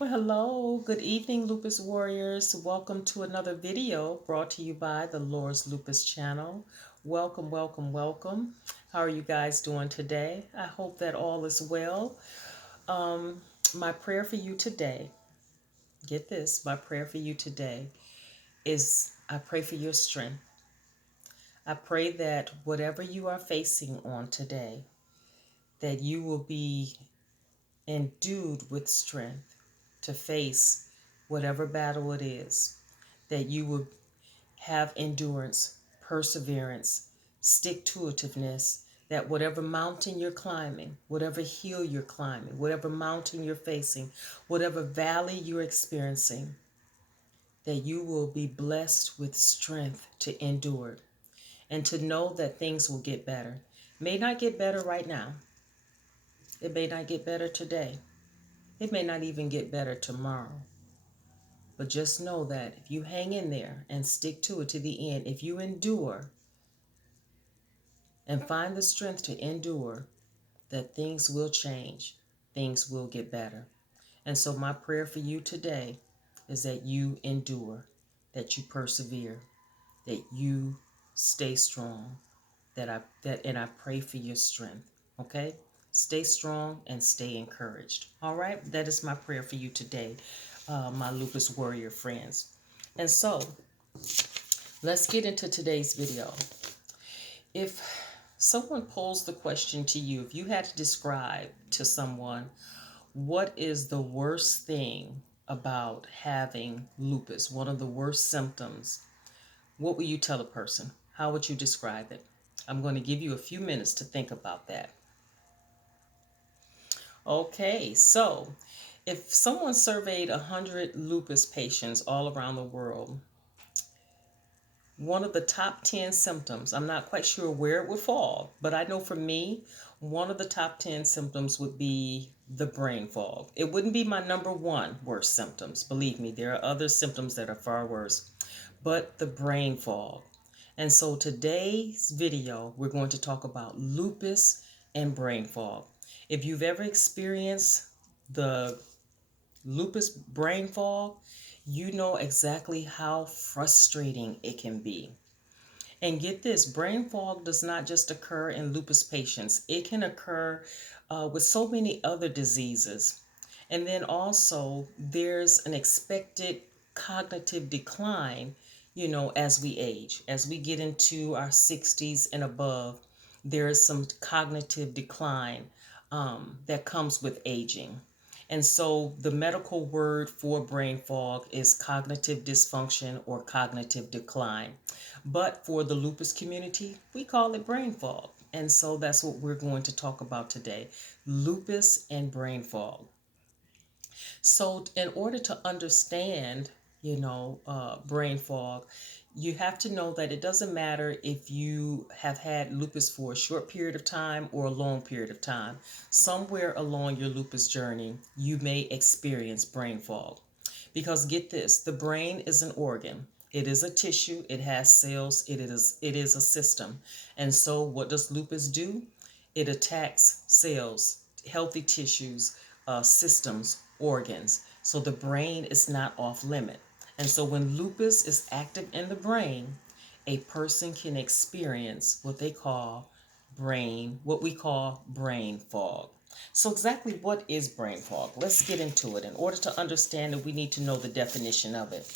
Well, hello, good evening, Lupus Warriors. Welcome to another video brought to you by the Lord's Lupus channel. Welcome, welcome, welcome. How are you guys doing today? I hope that all is well. Um, my prayer for you today, get this, my prayer for you today is I pray for your strength. I pray that whatever you are facing on today, that you will be endued with strength to face whatever battle it is, that you will have endurance, perseverance, stick to itiveness, that whatever mountain you're climbing, whatever hill you're climbing, whatever mountain you're facing, whatever valley you're experiencing, that you will be blessed with strength to endure and to know that things will get better. May not get better right now. It may not get better today. It may not even get better tomorrow. But just know that if you hang in there and stick to it to the end, if you endure and find the strength to endure, that things will change, things will get better. And so my prayer for you today is that you endure, that you persevere, that you stay strong, and I pray for your strength. Okay? Stay strong and stay encouraged. All right? That is my prayer for you today, my Lupus Warrior friends. And so let's get into today's video. If someone posed the question to you, if you had to describe to someone what is the worst thing about having lupus, one of the worst symptoms, what would you tell a person? How would you describe it? I'm going to give you a few minutes to think about that. Okay, so if someone surveyed 100 lupus patients all around the world, one of the top 10 symptoms, I'm not quite sure where it would fall, but I know for me, one of the top 10 symptoms would be the brain fog. It wouldn't be my number one worst symptoms. Believe me, there are other symptoms that are far worse, but the brain fog. And so today's video, we're going to talk about lupus and brain fog. If you've ever experienced the lupus brain fog, you know exactly how frustrating it can be. And get this, brain fog does not just occur in lupus patients. It can occur with so many other diseases. And then also, there's an expected cognitive decline, as we age. As we get into our 60s and above, there is some cognitive decline that comes with aging. And so the medical word for brain fog is cognitive dysfunction or cognitive decline. But for the lupus community, we call it brain fog. And so that's what we're going to talk about today, lupus and brain fog. So in order to understand, brain fog, you have to know that it doesn't matter if you have had lupus for a short period of time or a long period of time. Somewhere along your lupus journey, you may experience brain fog. Because get this, the brain is an organ. It is a tissue, it has cells, it is a system. And so what does lupus do? It attacks cells, healthy tissues, systems, organs. So the brain is not off limit. And so when lupus is active in the brain, a person can experience what we call brain fog. So exactly what is brain fog? Let's get into it. In order to understand it, we need to know the definition of it.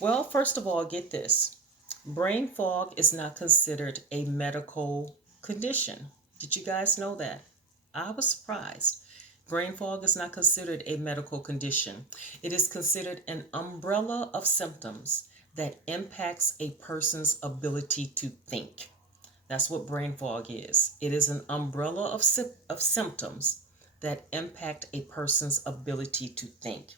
Well, first of all, get this. Brain fog is not considered a medical condition. Did you guys know that? I was surprised. Brain fog is not considered a medical condition. It is considered an umbrella of symptoms that impacts a person's ability to think. That's what brain fog is. It is an umbrella of symptoms that impact a person's ability to think.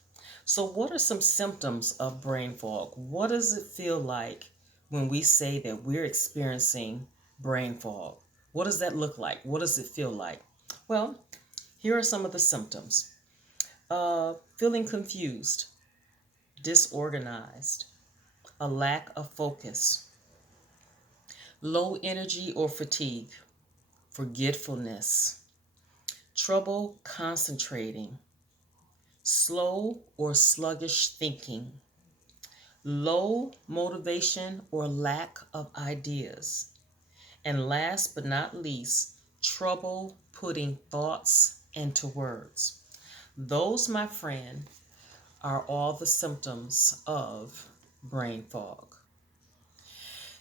So, what are some symptoms of brain fog? What does it feel like when we say that we're experiencing brain fog? What does that look like? What does it feel like? Well, here are some of the symptoms: feeling confused, disorganized, a lack of focus, low energy or fatigue, forgetfulness, trouble concentrating, slow or sluggish thinking, low motivation or lack of ideas, and last but not least, trouble putting thoughts into words. Those, my friend, are all the symptoms of brain fog.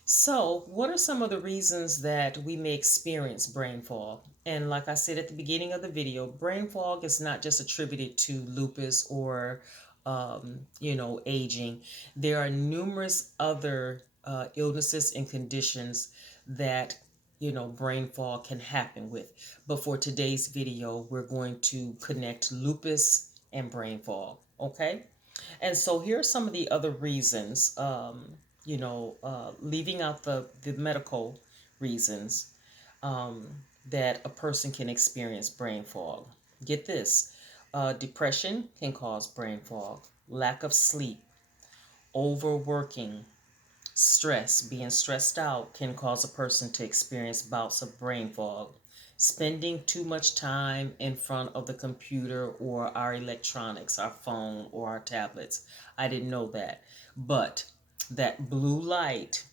So, what are some of the reasons that we may experience brain fog? And like I said at the beginning of the video, brain fog is not just attributed to lupus or, aging. There are numerous other illnesses and conditions that, brain fog can happen with. But for today's video, we're going to connect lupus and brain fog. Okay? And so here are some of the other reasons, leaving out the medical reasons that a person can experience brain fog. Get this, depression can cause brain fog, lack of sleep, overworking, stress, being stressed out can cause a person to experience bouts of brain fog. Spending too much time in front of the computer or our electronics, our phone or our tablets. I didn't know that. But that blue light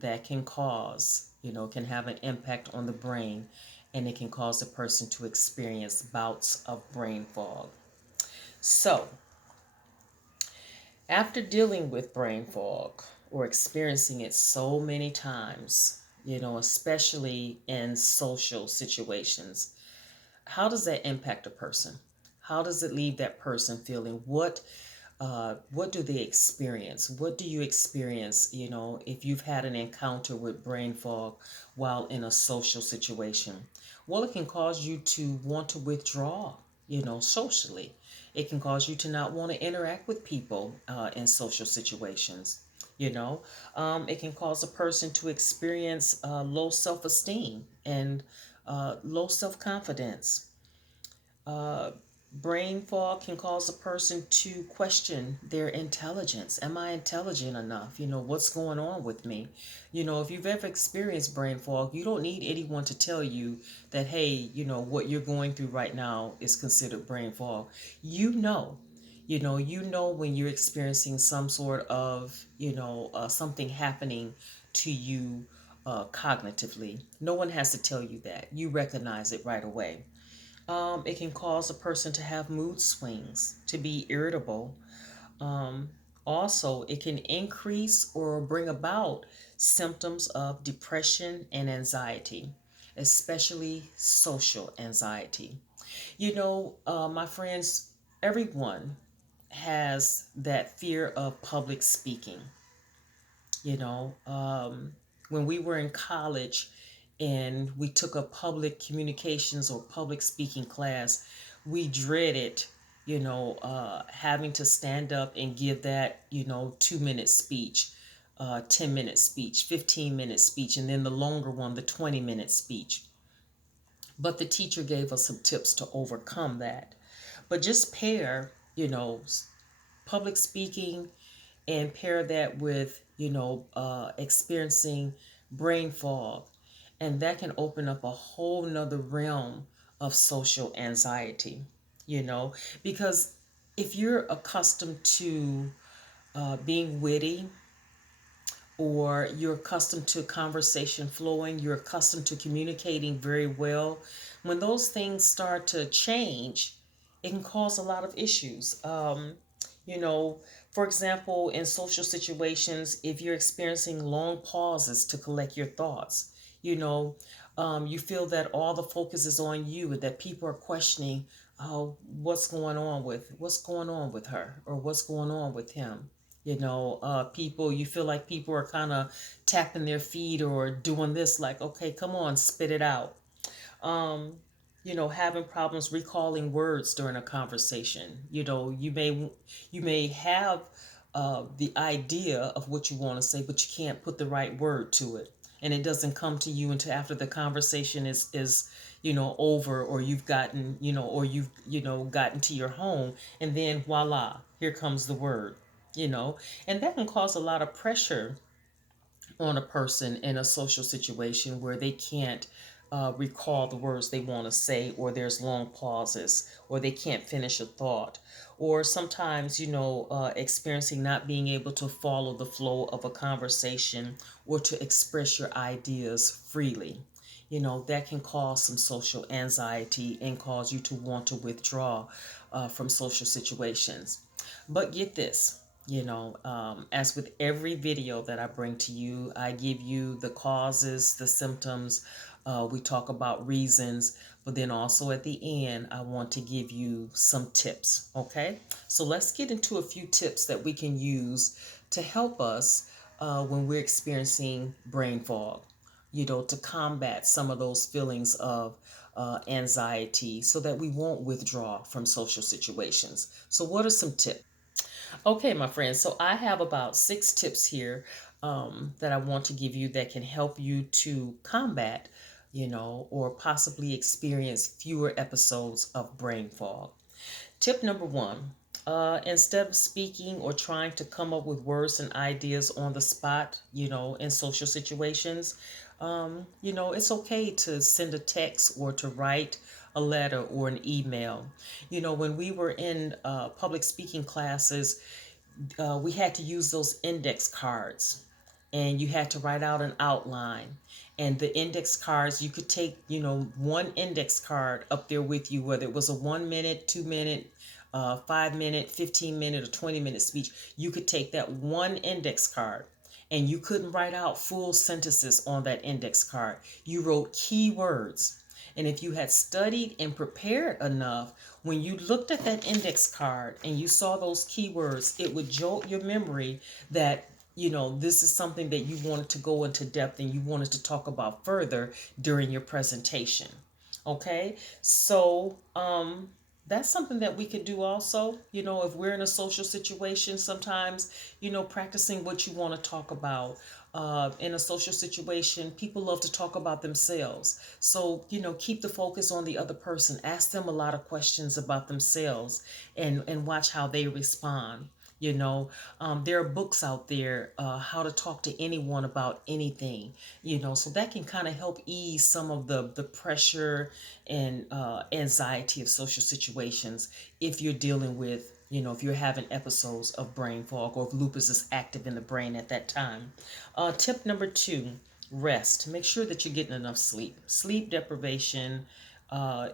that can cause, can have an impact on the brain, and it can cause a person to experience bouts of brain fog. So, after dealing with brain fog or experiencing it so many times, especially in social situations, how does that impact a person? How does it leave that person feeling? What do they experience? What do you experience, if you've had an encounter with brain fog while in a social situation? Well, it can cause you to want to withdraw, socially. It can cause you to not want to interact with people in social situations. You know, it can cause a person to experience low self esteem and low self confidence. uh, Brain fog can cause a person to question their intelligence. Am I intelligent enough? What's going on with me? If you've ever experienced brain fog, you don't need anyone to tell you that, hey, what you're going through right now is considered brain fog. You know. You know when you're experiencing some sort of, something happening to you cognitively. No one has to tell you that. You recognize it right away. It can cause a person to have mood swings, to be irritable. Um, Also, it can increase or bring about symptoms of depression and anxiety, especially social anxiety. My friends, everyone has that fear of public speaking. you know um, when we were in college and we took a public communications or public speaking class, we dreaded having to stand up and give that 2-minute speech, 10-minute speech, 15-minute speech, and then the longer one, the 20-minute speech. But the teacher gave us some tips to overcome that. But just pair public speaking and pair that with experiencing brain fog, and that can open up a whole nother realm of social anxiety. you know because if you're accustomed to being witty, or you're accustomed to conversation flowing, you're accustomed to communicating very well, when those things start to change, it can cause a lot of issues. You know, for example, in social situations, if you're experiencing long pauses to collect your thoughts, you know, you feel that all the focus is on you and that people are questioning, oh, what's going on with her, or what's going on with him. People, you feel like people are kind of tapping their feet or doing this, like, okay, come on, spit it out. um, Having problems recalling words during a conversation. You may have the idea of what you want to say, but you can't put the right word to it, and it doesn't come to you until after the conversation is over, or you've gotten to your home, and then voila, here comes the word. And that can cause a lot of pressure on a person in a social situation where they can't recall the words they want to say, or there's long pauses, or they can't finish a thought, or sometimes, experiencing not being able to follow the flow of a conversation or to express your ideas freely. That can cause some social anxiety and cause you to want to withdraw from social situations. But get this, as with every video that I bring to you, I give you the causes, the symptoms. We talk about reasons, but then also at the end, I want to give you some tips. Okay, so let's get into a few tips that we can use to help us when we're experiencing brain fog, to combat some of those feelings of anxiety so that we won't withdraw from social situations. So, what are some tips? Okay, my friends, so I have about 6 tips here that I want to give you that can help you to combat, or possibly experience fewer episodes of brain fog. Tip number one, instead of speaking or trying to come up with words and ideas on the spot, in social situations, it's okay to send a text or to write a letter or an email. When we were in public speaking classes, we had to use those index cards, and you had to write out an outline. And the index cards, you could take, one index card up there with you, whether it was a 1 minute, 2 minute, 5 minute, 15 minute, or 20-minute speech. You could take that one index card, and you couldn't write out full sentences on that index card. You wrote key words. And if you had studied and prepared enough, when you looked at that index card and you saw those keywords, it would jolt your memory that, this is something that you wanted to go into depth and you wanted to talk about further during your presentation. Okay, so that's something that we could do also. If we're in a social situation, sometimes, practicing what you want to talk about. In a social situation, people love to talk about themselves. So, keep the focus on the other person. Ask them a lot of questions about themselves and watch how they respond. There are books out there, how to talk to anyone about anything, so that can kind of help ease some of the pressure and anxiety of social situations if you're dealing with, if you're having episodes of brain fog or if lupus is active in the brain at that time. Tip number two, rest. Make sure that you're getting enough sleep. Sleep deprivation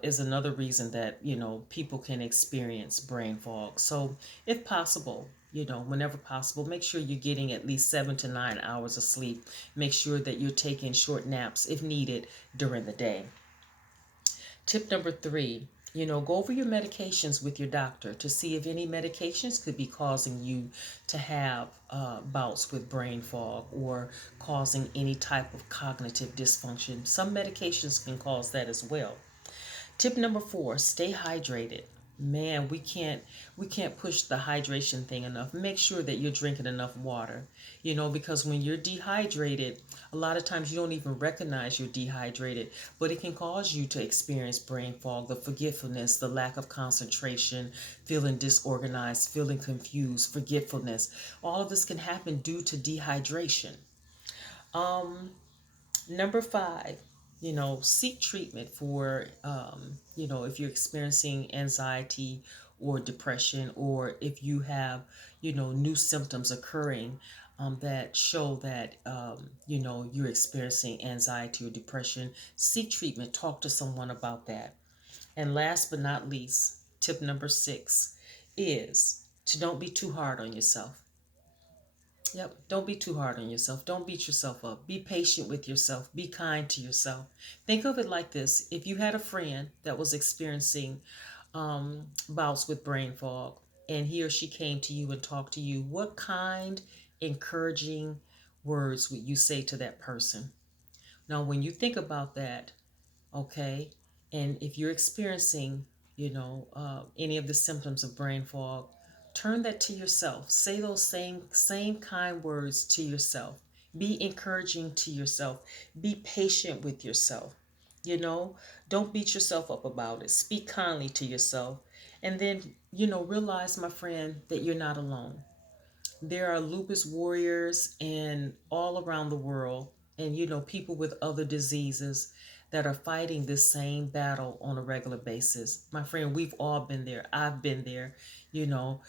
is another reason that, people can experience brain fog. So, if possible, whenever possible, make sure you're getting at least 7 to 9 hours of sleep. Make sure that you're taking short naps if needed during the day. Tip number three, go over your medications with your doctor to see if any medications could be causing you to have bouts with brain fog or causing any type of cognitive dysfunction. Some medications can cause that as well. Tip number four, stay hydrated. Man, we can't push the hydration thing enough. Make sure that you're drinking enough water. Because when you're dehydrated, a lot of times you don't even recognize you're dehydrated, but it can cause you to experience brain fog, the forgetfulness, the lack of concentration, feeling disorganized, feeling confused, forgetfulness. All of this can happen due to dehydration. Um, Number five, seek treatment for, if you're experiencing anxiety or depression, or if you have, new symptoms occurring that show that, you're experiencing anxiety or depression. Seek treatment, talk to someone about that. And last but not least, tip number six is to don't be too hard on yourself. Yep. Don't be too hard on yourself. Don't beat yourself up. Be patient with yourself. Be kind to yourself. Think of it like this: if you had a friend that was experiencing bouts with brain fog, and he or she came to you and talked to you, what kind, encouraging words would you say to that person? Now, when you think about that, okay, and if you're experiencing, any of the symptoms of brain fog, turn that to yourself. Say those same kind words to yourself. Be encouraging to yourself. Be patient with yourself. you know don't beat yourself up about it. Speak kindly to yourself, and then, realize, my friend, that you're not alone. There are lupus warriors and all around the world, and people with other diseases that are fighting this same battle on a regular basis. My friend, we've all been there. I've been there. You know,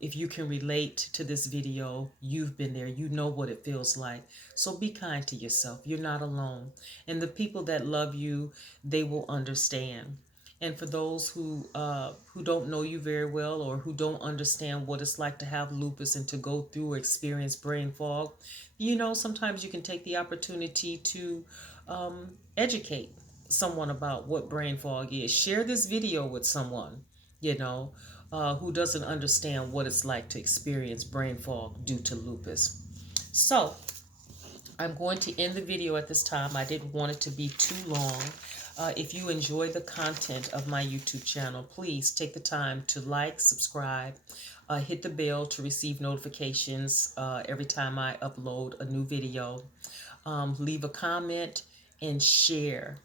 if you can relate to this video, you've been there. You know what it feels like. So be kind to yourself. You're not alone. And the people that love you, they will understand. And for those who don't know you very well, or who don't understand what it's like to have lupus and to go through or experience brain fog, sometimes you can take the opportunity to educate someone about what brain fog is. Share this video with someone, you know, who doesn't understand what it's like to experience brain fog due to lupus. So, I'm going to end the video at this time. I didn't want it to be too long. If you enjoy the content of my YouTube channel, please take the time to like, subscribe, hit the bell to receive notifications every time I upload a new video. Leave a comment and share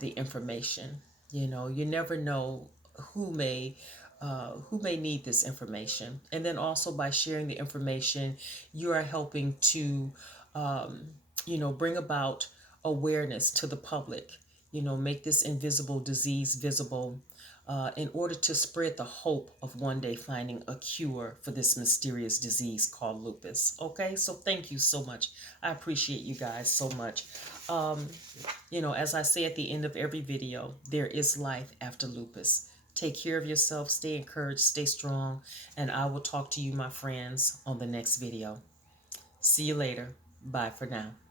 the information. You never know who may who may need this information. And then also by sharing the information, you are helping to um, bring about awareness to the public. Make this invisible disease visible, in order to spread the hope of one day finding a cure for this mysterious disease called lupus. Okay, so thank you so much. I appreciate you guys so much. Um, as I say at the end of every video, there is life after lupus. Take care of yourself, stay encouraged, stay strong, and I will talk to you, my friends, on the next video. See you later. Bye for now.